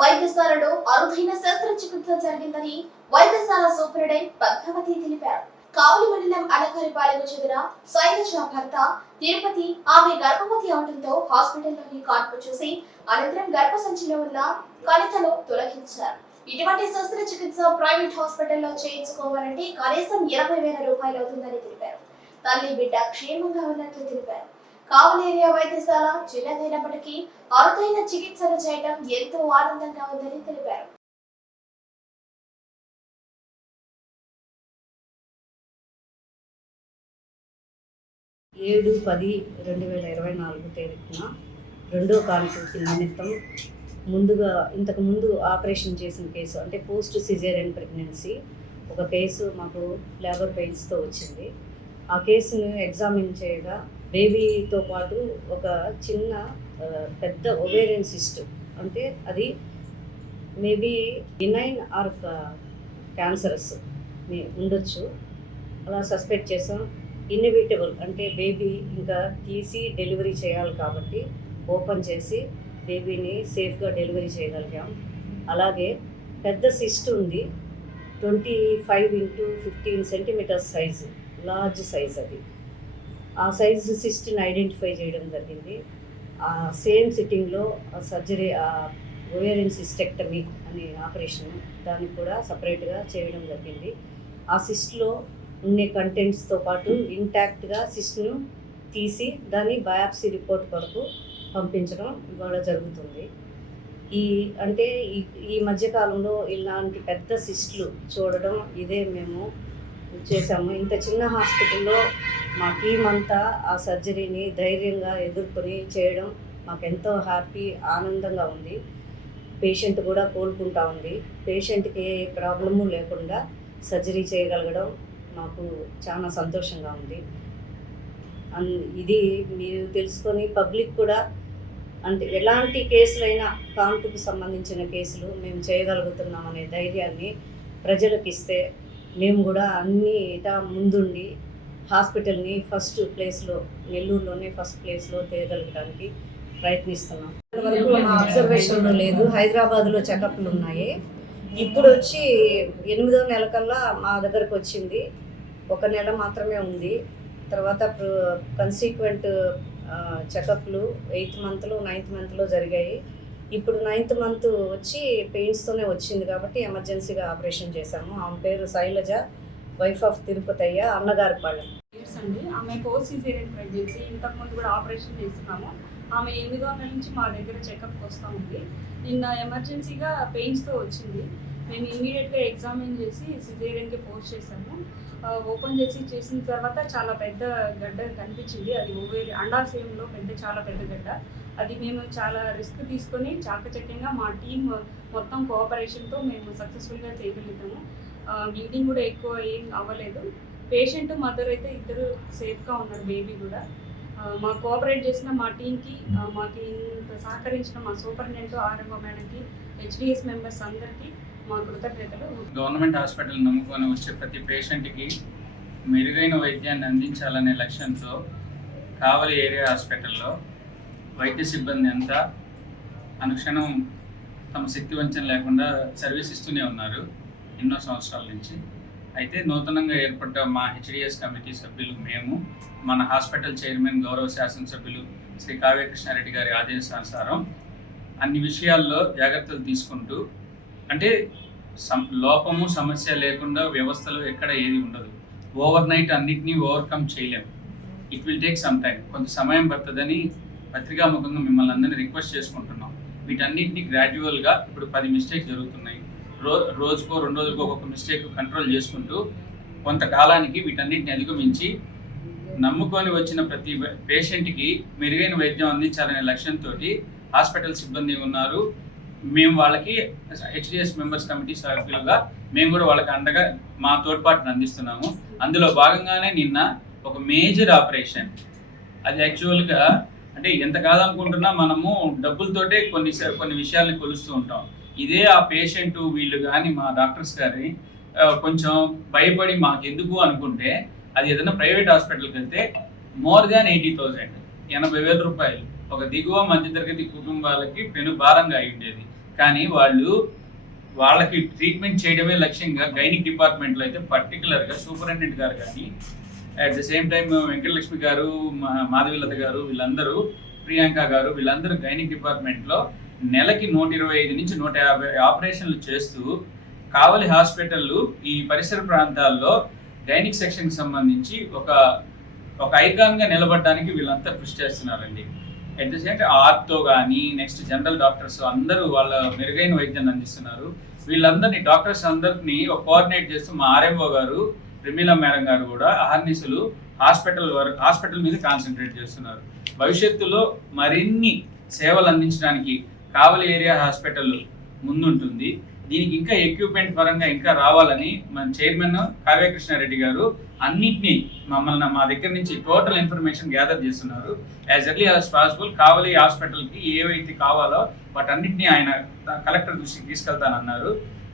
వైద్యశాలలో అరుదైన శస్త్రచికిత్స జరిగిందని వైద్యశాల సూపరింటెండెంట్ పద్మావతి తెలిపారు. కావలి మండలం అనకారిపాలెకు చెందిన శైలజ భర్త తిరుపతి ఆమె గర్భవతి అవడంతో హాస్పిటల్లోని కాన్పు చూసి అనంతరం గర్భసంచిలో ఉన్న కణితను తొలగించారు. ఇటువంటి శస్త్రచికిత్స ప్రైవేట్ హాస్పిటల్లో చేయించుకోవాలంటే కనీసం ఇరవై వేల రూపాయలు అవుతుందని తెలిపారు. తల్లి బిడ్డ క్షేమంగా ఉన్నట్లు తెలిపారు. కావలి ఏరియా వైద్యశాల చిన్నదైనప్పటికీ అరుదైన చికిత్సలు చేయడం ఎంతో ఆనందంగా ఉందని తెలిపారు. ఏడు పది రెండు వేల ఇరవై నాలుగు తేదీన రెండో కాన్పుకి నిమిత్తం ముందుగా ఇంతకు ముందు ఆపరేషన్ చేసిన కేసు అంటే పోస్ట్ సిజేరియన్ ప్రెగ్నెన్సీ ఒక కేసు మాకు లేబర్ పెయిన్స్తో వచ్చింది. ఆ కేసును ఎగ్జామిన్ చేయగా బేబీతో పాటు ఒక చిన్న పెద్ద ఒవేరియన్ సిస్ట్ అంటే అది మేబీ బినైన్ ఆర్ క్యాన్సరస్ ఉండొచ్చు. అలా సస్పెక్ట్ చేసాం. ఇన్ఎవిటబుల్ అంటే బేబీ ఇంకా తీసి డెలివరీ చేయాలి కాబట్టి ఓపెన్ చేసి బేబీని సేఫ్గా డెలివరీ చేయగలిగాం. అలాగే పెద్ద సిస్ట్ ఉంది. Twenty five into fifteen centimeters size large size అది. ఆ సైజు సిస్ట్ని ఐడెంటిఫై చేయడం జరిగింది. ఆ సేమ్ సిట్టింగ్లో సర్జరీ ఓవేరియన్ సిస్టెక్టమీ అనే ఆపరేషన్ దానికి కూడా సపరేట్గా చేయడం జరిగింది. ఆ సిస్ట్లో ఉండే కంటెంట్స్తో పాటు ఇంటాక్ట్గా సిస్ట్ను తీసి దాన్ని బయాప్సీ రిపోర్ట్ కొరకు పంపించడం ఇవాళ జరుగుతుంది. ఈ అంటే ఈ ఈ మధ్యకాలంలో ఇలాంటి పెద్ద సిస్ట్లు చూడడం ఇదే మేము చేసాము ఇంత చిన్న హాస్పిటల్లో మా టీం అంతా ఆ సర్జరీని ధైర్యంగా ఎదుర్కొని చేయడం మాకు ఎంతో హ్యాపీ ఆనందంగా ఉంది. పేషెంట్ కూడా కోలుకుంటా ఉంది. పేషెంట్కి ఏ ప్రాబ్లము లేకుండా సర్జరీ చేయగలగడం మాకు చాలా సంతోషంగా ఉంది. అన్ ఇది మీరు తెలుసుకొని పబ్లిక్ కూడా అంటే ఎలాంటి కేసులైనా కాన్పుకి సంబంధించిన కేసులు మేము చేయగలుగుతున్నాం అనే ధైర్యాన్ని ప్రజలకు ఇస్తే మేము కూడా అన్ని ఇటా ముందుండి హాస్పిటల్ని ఫస్ట్ ప్లేస్లో నెల్లూరులోనే ఫస్ట్ ప్లేస్లో తేయగలగడానికి ప్రయత్నిస్తున్నాం. వరకు మా అబ్జర్వేషన్లో లేదు. హైదరాబాద్లో చెకప్లు ఉన్నాయి. ఇప్పుడు వచ్చి ఎనిమిదో నెల కల్లా మా దగ్గరకు వచ్చింది. ఒక నెల మాత్రమే ఉంది. తర్వాత కన్సీక్వెంట్ చెకప్లు ఎయిత్ మంత్లో నైన్త్ మంత్లో జరిగాయి. ఇప్పుడు నైన్త్ మంత్ వచ్చి పెయిన్స్తోనే వచ్చింది కాబట్టి ఎమర్జెన్సీగా ఆపరేషన్ చేశాము. ఆమె పేరు Sailaja wife of Tirupathaiah Annagaripalem years అండి. ఆమె పోస్ట్ సిజేరియన్ ప్రెగ్నెన్సీ ఇంతకుముందు కూడా ఆపరేషన్ చేస్తున్నాము. ఆమె ఎనిమిదో నెల నుంచి మా దగ్గర చెకప్కి వస్తూ ఉంది. నిన్న ఎమర్జెన్సీగా పెయిన్స్తో వచ్చింది. మేము ఇమీడియట్గా ఎగ్జామిన్ చేసి సిజేరియన్కి పోస్ట్ చేశాము. ఓపెన్ చేసి చేసిన తర్వాత చాలా పెద్ద గడ్డ కనిపించింది. అది ఓవేరి అండాశయంలో పెద్ద చాలా పెద్ద గడ్డ. అది మేము చాలా రిస్క్ తీసుకొని చాకచక్యంగా మా టీం మొత్తం కోఆపరేషన్తో మేము సక్సెస్ఫుల్గా చేయగలుగుతాము. బ్లీడింగ్ కూడా ఎక్కువ ఏం అవ్వలేదు. పేషెంట్ మదర్ అయితే ఇద్దరు సేఫ్గా ఉన్నారు బేబీ కూడా. మా కోఆపరేట్ చేసిన మా టీంకి మాకు ఇంత సహకరించిన మా సూపరింటెండెంట్ ఆర్ఎంఓ మేడంకి హెచ్డిఎస్ మెంబర్స్ అందరికీ మా కృతజ్ఞతలు. గవర్నమెంట్ హాస్పిటల్ నమ్ముకొని వచ్చే ప్రతి పేషెంట్కి మెరుగైన వైద్యాన్ని అందించాలనే లక్ష్యంతో కావలి ఏరియా హాస్పిటల్లో వైద్య సిబ్బంది అంతా అనుక్షణం తమ శక్తి వంచన లేకుండా సర్వీస్ ఇస్తూనే ఉన్నారు ఎన్నో సంవత్సరాల నుంచి. అయితే నూతనంగా ఏర్పడ్డ మా హెచ్డిఎస్ కమిటీ సభ్యులు మేము మన హాస్పిటల్ చైర్మన్ గౌరవ శాసనసభ్యులు శ్రీ కావ్య కృష్ణారెడ్డి గారి ఆదేశానుసారం అన్ని విషయాల్లో జాగ్రత్తలు తీసుకుంటూ అంటే సం లోపము సమస్య లేకుండా వ్యవస్థలో ఎక్కడ ఏది ఉండదు. ఓవర్ నైట్ అన్నిటినీ ఓవర్కమ్ చేయలేం. It will take some time కొంత సమయం పడుతుందని పత్రికాముఖంగా మిమ్మల్ని అందరినీ రిక్వెస్ట్ చేసుకుంటున్నాం. వీటన్నిటిని గ్రాడ్యువల్గా ఇప్పుడు పది మిస్టేక్స్ జరుగుతున్నాయి. రో రోజుకో రెండు రోజులకో ఒక్కొక్క మిస్టేక్ కంట్రోల్ చేసుకుంటూ కొంతకాలానికి వీటన్నిటిని అధిగమించి నమ్ముకొని వచ్చిన ప్రతి పేషెంట్కి మెరుగైన వైద్యం అందించాలనే లక్ష్యంతో హాస్పిటల్ సిబ్బంది ఉన్నారు. మేము వాళ్ళకి హెచ్డిఎస్ మెంబర్స్ కమిటీ సభ్యులుగా మేము కూడా వాళ్ళకి అండగా మా తోడ్పాటును అందిస్తున్నాము. అందులో భాగంగానే నిన్న ఒక మేజర్ ఆపరేషన్. అది యాక్చువల్గా అంటే ఎంత కాదనుకుంటున్నా మనము డబ్బులతోటే కొన్ని కొన్ని విషయాల్ని కొలుస్తూ ఉంటాం. ఇదే ఆ పేషెంట్ వీళ్ళు కానీ మా డాక్టర్స్ గారి కొంచెం భయపడి మాకు ఎందుకు అనుకుంటే అది ఏదైనా ప్రైవేట్ హాస్పిటల్కి వెళ్తే మోర్ దాన్ ఎయిటీ థౌజండ్ ఎనభై వేల రూపాయలు. ఒక దిగువ మధ్యతరగతి కుటుంబాలకి పెను భారంగా అయి ఉండేది. కానీ వాళ్ళు వాళ్ళకి ట్రీట్మెంట్ చేయడమే లక్ష్యంగా గైనిక్ డిపార్ట్మెంట్లో అయితే పర్టికులర్గా సూపరింటెండెంట్ గారు కానీ at the same time Venkatalakshmi garu మా- మాధవీలత గారు వీళ్ళందరూ ప్రియాంక గారు వీళ్ళందరూ గైనిక్ డిపార్ట్మెంట్లో నెలకి నూట ఇరవై ఐదు నుంచి నూట యాభై ఆపరేషన్లు చేస్తూ కావలి హాస్పిటళ్ళు ఈ పరిసర ప్రాంతాల్లో గైనిక్ సెక్షన్కి సంబంధించి ఒక ఒక ఐకాన్గా నిలబడడానికి వీళ్ళంతా కృషి చేస్తున్నారండి. అట్ ద సేమ్ ఆర్తో కానీ నెక్స్ట్ జనరల్ డాక్టర్స్ అందరూ వాళ్ళ మెరుగైన వైద్యాన్ని అందిస్తున్నారు. వీళ్ళందరినీ డాక్టర్స్ అందరినీ ఒక కోఆర్డినేట్ చేస్తూ మా ఆర్ఎంఓ గారు ప్రమీల మేడం గారు కూడా అహర్నిశలు హాస్పిటల్ వరకు హాస్పిటల్ మీద కాన్సన్ట్రేట్ చేస్తున్నారు. భవిష్యత్తులో మరిన్ని సేవలు అందించడానికి కావలి ఏరియా హాస్పిటల్ ముందుంటుంది. దీనికి ఇంకా ఎక్విప్మెంట్ పరంగా ఇంకా రావాలని మన చైర్మన్ కావ్యకృష్ణారెడ్డి గారు అన్నిటిని మమ్మల్ని మా దగ్గర నుంచి టోటల్ ఇన్ఫర్మేషన్ గ్యాదర్ చేస్తున్నారు. యాజ్ ఎర్లీ యాజ్ పాసిబుల్ కావాలి హాస్పిటల్కి ఏవైతే కావాలో వాటన్నిటిని ఆయన కలెక్టర్ దృష్టికి తీసుకెళ్తానన్నారు.